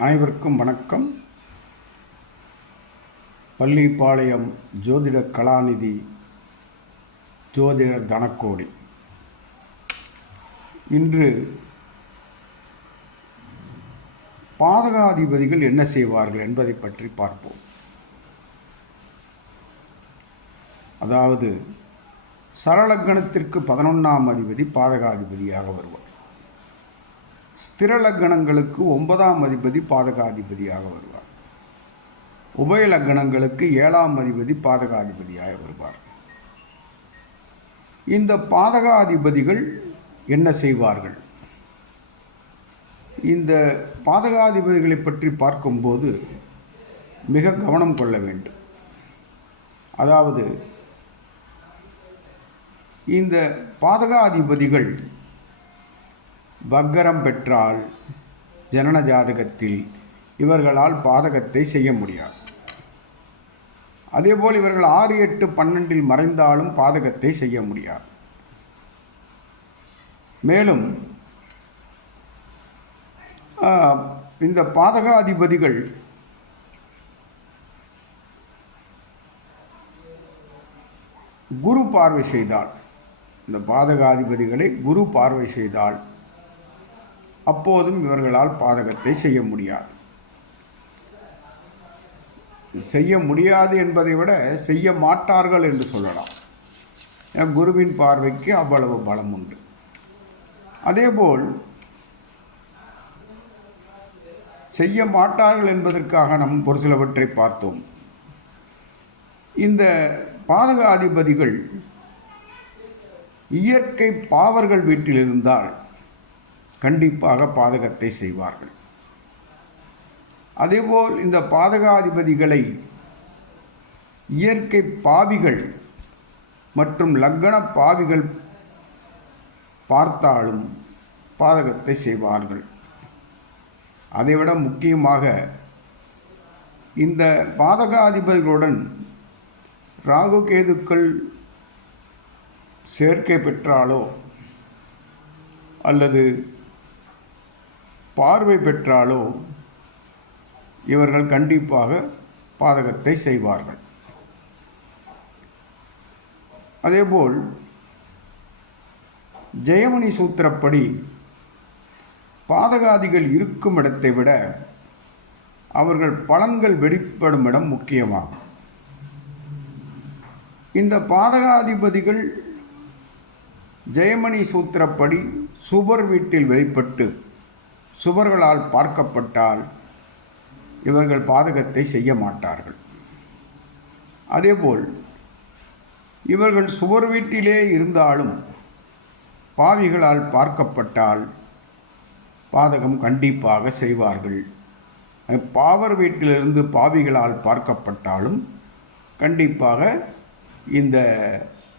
அனைவருக்கும் வணக்கம். பள்ளிப்பாளையம் ஜோதிட கலாநிதி ஜோதிடர் தனக்கோடி. இன்று பாதகாதிபதிகள் என்ன செய்வார்கள் என்பதை பற்றி பார்ப்போம். அதாவது சரலக்கணத்திற்கு பதினொன்றாம் அதிபதி பாதகாதிபதியாக வருவார். ஸ்திர லக்கணங்களுக்கு ஒன்பதாம் அதிபதி பாதகாதிபதியாக வருவார். உபய லக்கணங்களுக்கு ஏழாம் அதிபதி பாதகாதிபதியாக வருவார். இந்த பாதகாதிபதிகள் என்ன செய்வார்கள்? இந்த பாதகாதிபதிகளை பற்றி பார்க்கும்போது மிக கவனம் கொள்ள வேண்டும். அதாவது இந்த பாதகாதிபதிகள் வக்கரம் பெற்றால் ஜனன ஜாதகத்தில் இவர்களால் பாதகத்தை செய்ய முடியாது. அதேபோல் இவர்கள் ஆறு எட்டு பன்னெண்டில் மறைந்தாலும் பாதகத்தை செய்ய முடியாது. மேலும் இந்த பாதகாதிபதிகள் குரு பார்வை செய்தால் இந்த பாதகாதிபதிகளை குரு பார்வை செய்தால் அப்போதும் இவர்களால் பாதகத்தை செய்ய முடியாது. செய்ய முடியாது என்பதை விட செய்ய மாட்டார்கள் என்று சொல்லலாம். குருவின் பார்வைக்கு அவ்வளவு பலம் உண்டு. அதேபோல் செய்ய மாட்டார்கள் என்பதற்காக நம் ஒரு சிலவற்றை பார்த்தோம். இந்த பாதகாதிபதிகள் இயற்கை பாவர்கள் வீட்டில் இருந்தால் கண்டிப்பாக பாதகத்தை செய்வார்கள். அதேபோல் இந்த பாதகாதிபதிகளை இயற்கை பாவிகள் மற்றும் லக்கண பாவிகள் பார்த்தாலும் பாதகத்தை செய்வார்கள். அதைவிட முக்கியமாக இந்த பாதகாதிபதிகளுடன் ராகு கேதுக்கள் சேர்க்கை பெற்றாலோ அல்லது பார்வை பெற்றாலோ இவர்கள் கண்டிப்பாக பாதகத்தை செய்வார்கள். அதேபோல் ஜெயமணி சூத்திரப்படி பாதகாதிகள் இருக்கும் இடத்தை விட அவர்கள் பலன்கள் வெளிப்படும் இடம் முக்கியமாகும். இந்த பாதகாதிபதிகள் ஜெயமணி சூத்திரப்படி சுபர் வீட்டில் வெளிப்பட்டு சுவர்களால் பார்க்கப்பட்டால் இவர்கள் பாதகத்தை செய்ய மாட்டார்கள். அதேபோல் இவர்கள் சுவர் வீட்டிலே இருந்தாலும் பாவிகளால் பார்க்கப்பட்டால் பாதகம் கண்டிப்பாக செய்வார்கள். பாவர் வீட்டிலிருந்து பாவிகளால் பார்க்கப்பட்டாலும் கண்டிப்பாக இந்த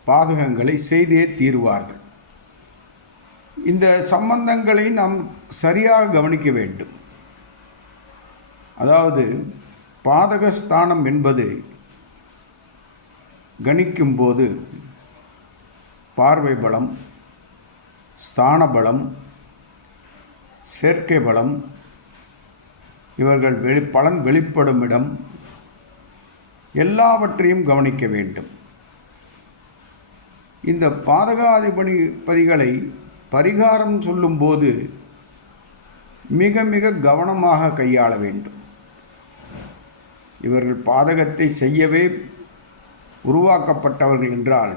பாதகங்களை செய்தே தீருவார்கள். இந்த சம்பந்தங்களை நாம் சரியாக கவனிக்க வேண்டும். அதாவது பாதகஸ்தானம் என்பது கணிக்கும்போது பார்வை பலம் ஸ்தான பலம் சேர்க்கை பலம் இவர்கள் வெளி பலன் வெளிப்படும் இடம் எல்லாவற்றையும் கவனிக்க வேண்டும். இந்த பாதகாதிபதி பதிகளை பரிகாரம் சொல்லும்போது மிக மிக கவனமாக கையாள வேண்டும். இவர்கள் பாதகத்தை செய்யவே உருவாக்கப்பட்டவர்கள் என்றால்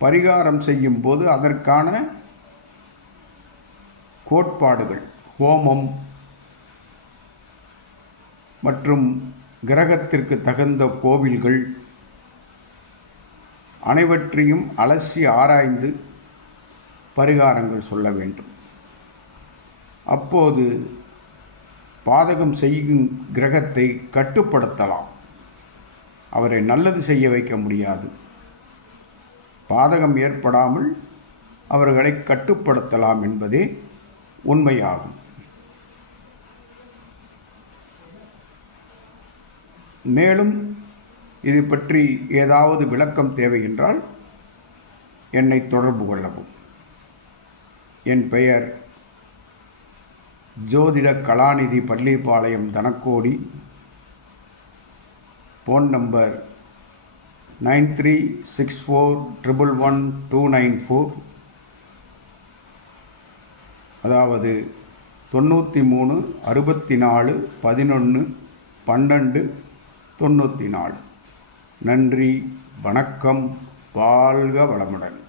பரிகாரம் செய்யும் போது அதற்கான கோட்பாடுகள் ஹோமம் மற்றும் கிரகத்திற்கு தகுந்த கோவில்கள் அனைவற்றையும் அலசி ஆராய்ந்து பரிகாரங்கள் சொல்ல வேண்டும். அப்போது பாதகம் செய்யும் கிரகத்தை கட்டுப்படுத்தலாம். அவரை நல்லது செய்ய வைக்க முடியாது. பாதகம் ஏற்படாமல் அவர்களை கட்டுப்படுத்தலாம் என்பதே உண்மையாகும். மேலும் இது பற்றி ஏதாவது விளக்கம் தேவை என்றால் என்னை தொடர்பு கொள்ளவும். என் பெயர் ஜோதிட கலாநிதி Pallipalayam Dhanakodi. Phone number nine three six four triple one two nine four. அதாவது தொண்ணூற்றி மூணு அறுபத்தி நாலு பதினொன்று பன்னெண்டு தொண்ணூற்றி நாலு. நன்றி வணக்கம் வாழ்க வளமுடன்.